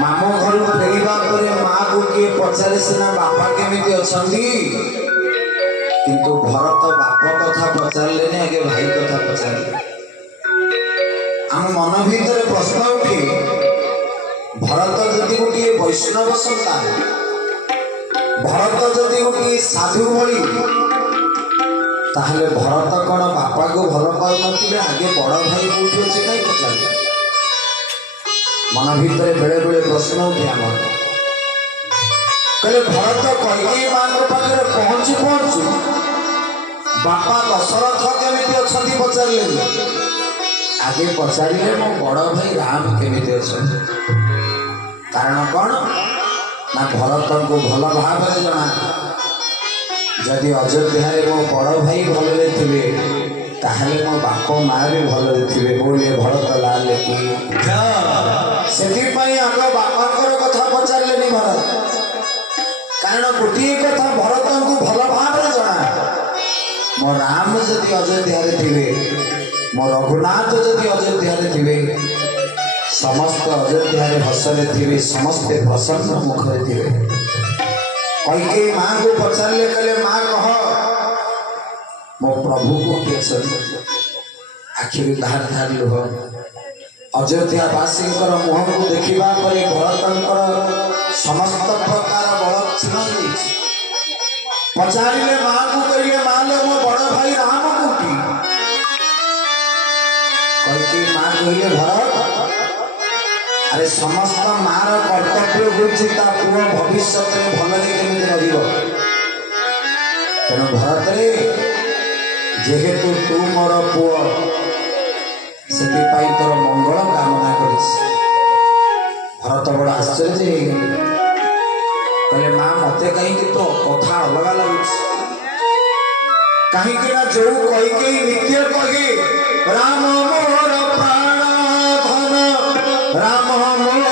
मामू घर फेरवा माँ को किए पचारे सीना बापा केमिति अछंती किंतु भरत बाप कथा पचारे आगे भाई कथा पचारे आम मन भीतर प्रश्न उठे भरत जदि गोटे वैष्णव सन्तान भरत जदि गोटे साधु भली ताहले भरत कौन बापा को भल पाऊ नथिले आगे बड़ भाई कोठी अच्छे कहीं पचारे मन भीतर बेले बेले प्रश्न उठे आम कहले भरत कैकेयी माँ पाखे पहुँचु पहुँचु बापा दशरथ केमिति अछंती पचारे आगे पचारे मो बड़ भाई राम केमिति अछंती कारण कौन ना भरत को भल भाव जना जदि अयोध्या मो बड़ भाई भलरे थे ताहले मो बाप माँ भी भलरे थे बोले भरत लाल की से आग बापांकर कथा पचारे भरत कारण गोटे कथा भरत को भल भाव जना मो राम जदि अयोध्या थे मो रघुनाथ जदि अयोध्या थे समस्त अयोध्या हसरे थे समस्ते प्रसन्न मुखरे थे कैकेयी माँ को पचारे कहले माँ कह मो प्रभु को किए आखिर धार धार लुह अयोध्यावासी मुह को देखा भरत समस्त प्रकार बल क्षीण पचारे माँ को कहे माँ ले मो बड़ भाई राम कोठी कैकेयी माँ कहले भरत अरे समस्त मार कर्तव्य होता पुओ भविष्य में भलरे केमिति रहिबो तेणु भरत रे जेहेतु तू मोर पुओ से तोर मंगल कामना कर भरत बड़ आश्चर्य कहले माँ मत कहीं तो कथा अलग लगुच कहीं जो कैकेयी नित्य कहे राम मोर प्राण धन राम मोर